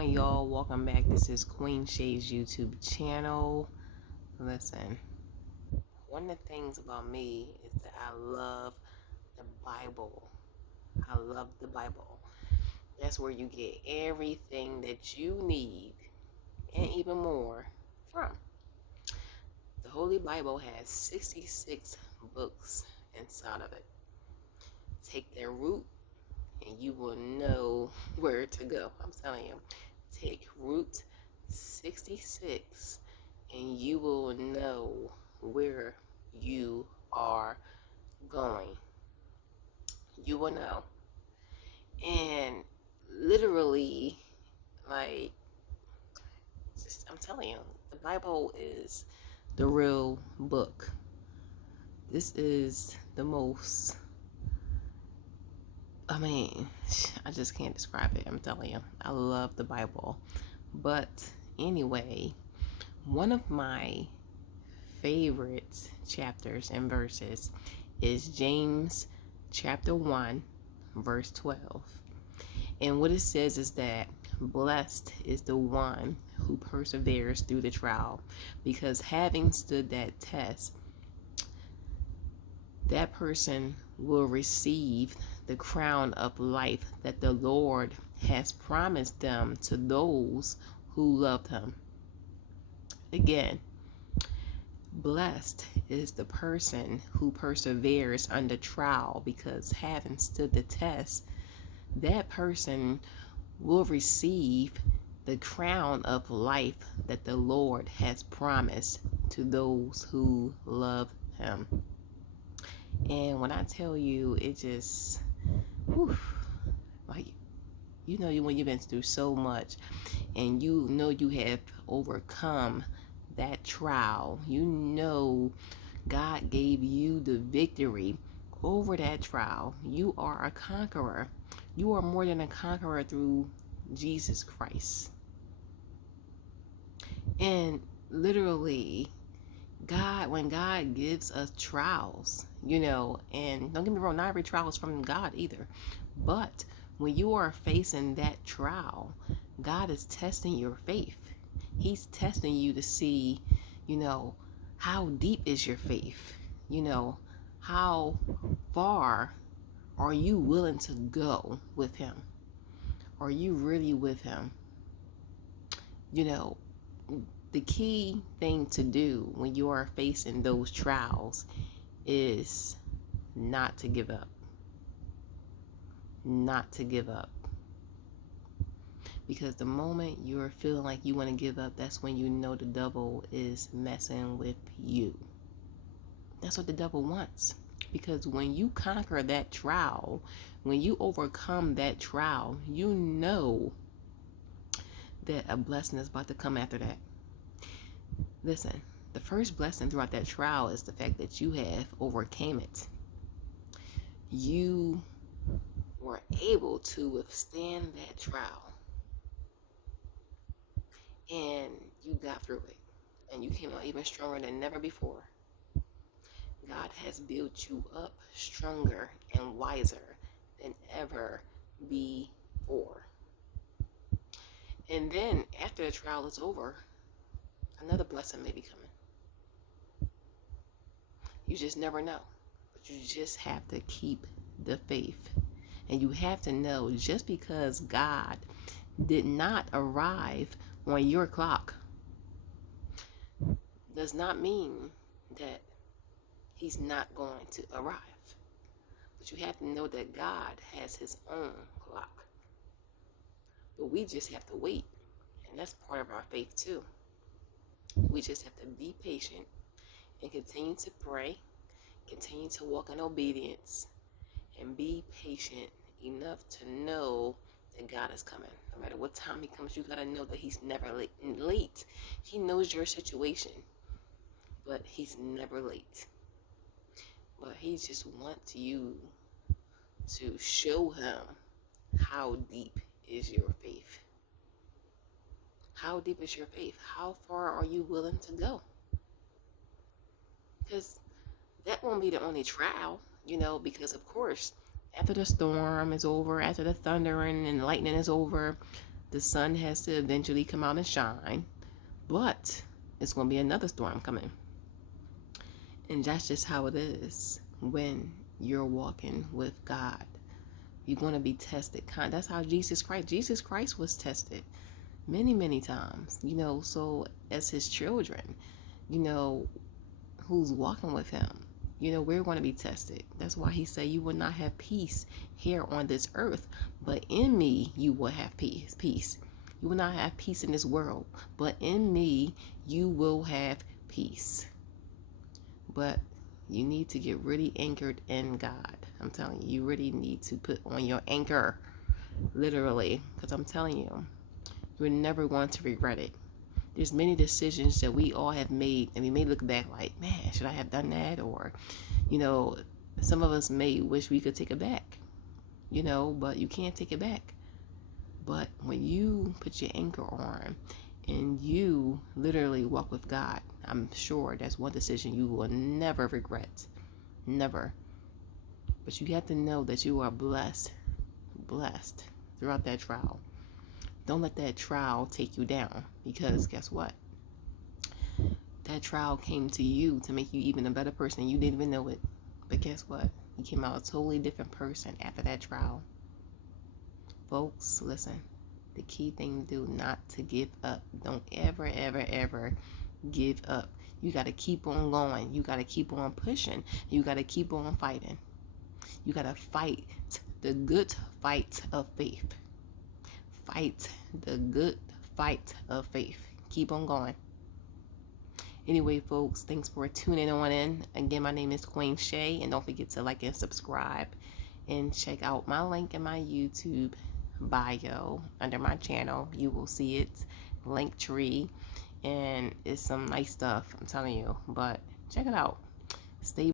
on, y'all? Welcome back. This is Queen Shay's YouTube channel. Listen, one of the things about me is that I love the Bible. I love the Bible. That's where you get everything that you need and even more from. The Holy Bible has 66 books inside of it. Take their root and you will know where to go. I'm telling you. Take Route 66 and you will know where you are going. You will know. And literally, like, I'm telling you, the Bible is the real book. This is the most, I just can't describe it. I'm telling you, I love the Bible. But anyway, one of my favorite chapters and verses is James chapter 1 verse 12. And what it says is that blessed is the one who perseveres through the trial, because having stood that test, that person will receive the crown of life that the Lord has promised them to those who love him. Again, blessed is the person who perseveres under trial, because having stood the test, that person will receive the crown of life that the Lord has promised to those who love him. And when I tell you, it just, whew, like, you know, when you've been through so much and you know you have overcome that trial, you know God gave you the victory over that trial. You are a conqueror. You are more than a conqueror through Jesus Christ. And literally, when God gives us trials, you know, and don't get me wrong, not every trial is from God either, but when you are facing that trial, God is testing your faith. He's testing you to see, you know, how deep is your faith? You know, how far are you willing to go with him? Are you really with him? You know, the key thing to do when you are facing those trials is not to give up. Not to give up. Because the moment you're feeling like you want to give up, that's when you know the devil is messing with you. That's what the devil wants. Because when you conquer that trial, when you overcome that trial, you know that a blessing is about to come after that. Listen, the first blessing throughout that trial is the fact that you have overcame it. You were able to withstand that trial. And you got through it. And you came out even stronger than never before. God has built you up stronger and wiser than ever before. And then after the trial is over, another blessing may be coming. You just never know. But you just have to keep the faith. And you have to know, just because God did not arrive on your clock does not mean that he's not going to arrive. But you have to know that God has his own clock. But we just have to wait. And that's part of our faith too. We just have to be patient and continue to pray, continue to walk in obedience, and be patient enough to know that God is coming. No matter what time he comes, you gotta know that he's never late. He knows your situation, but he's never late. But he just wants you to show him how deep is your faith. How deep is your faith? How far are you willing to go? Because that won't be the only trial, you know, because of course, after the storm is over, after the thundering and lightning is over, The sun has to eventually come out and shine, but it's going to be another storm coming. And that's just how it is when you're walking with God. You're going to be tested. That's how Jesus Christ was tested many, many times. So as his children, who's walking with him, we're going to be tested. That's why he said you will not have peace here on this earth, but in me you will have peace. You will not have peace in this world, but in me you will have peace. But you need to get really anchored in God. I'm telling you, you really need to put on your anchor, literally, because I'm telling you, you're never going to regret it. There's many decisions that we all have made, and we may look back like, man, should I have done that? Or, some of us may wish we could take it back, but you can't take it back. But when you put your anchor on and you literally walk with God, I'm sure that's one decision you will never regret. Never. But you have to know that you are blessed throughout that trial. Don't let that trial take you down, because guess what? That trial came to you to make you even a better person. You didn't even know it. But guess what? You came out a totally different person after that trial. Folks, listen. The key thing to do, not to give up. Don't ever, ever, ever give up. You got to keep on going. You got to keep on pushing. You got to keep on fighting. You got to fight the good fight of faith. Fight the good fight of faith. Keep on going. Anyway, folks, thanks for tuning on in. Again, my name is Queen Shay, and don't forget to like and subscribe, and check out my link in my YouTube bio under my channel. You will see it, Linktree, and it's some nice stuff, I'm telling you. But check it out. Stay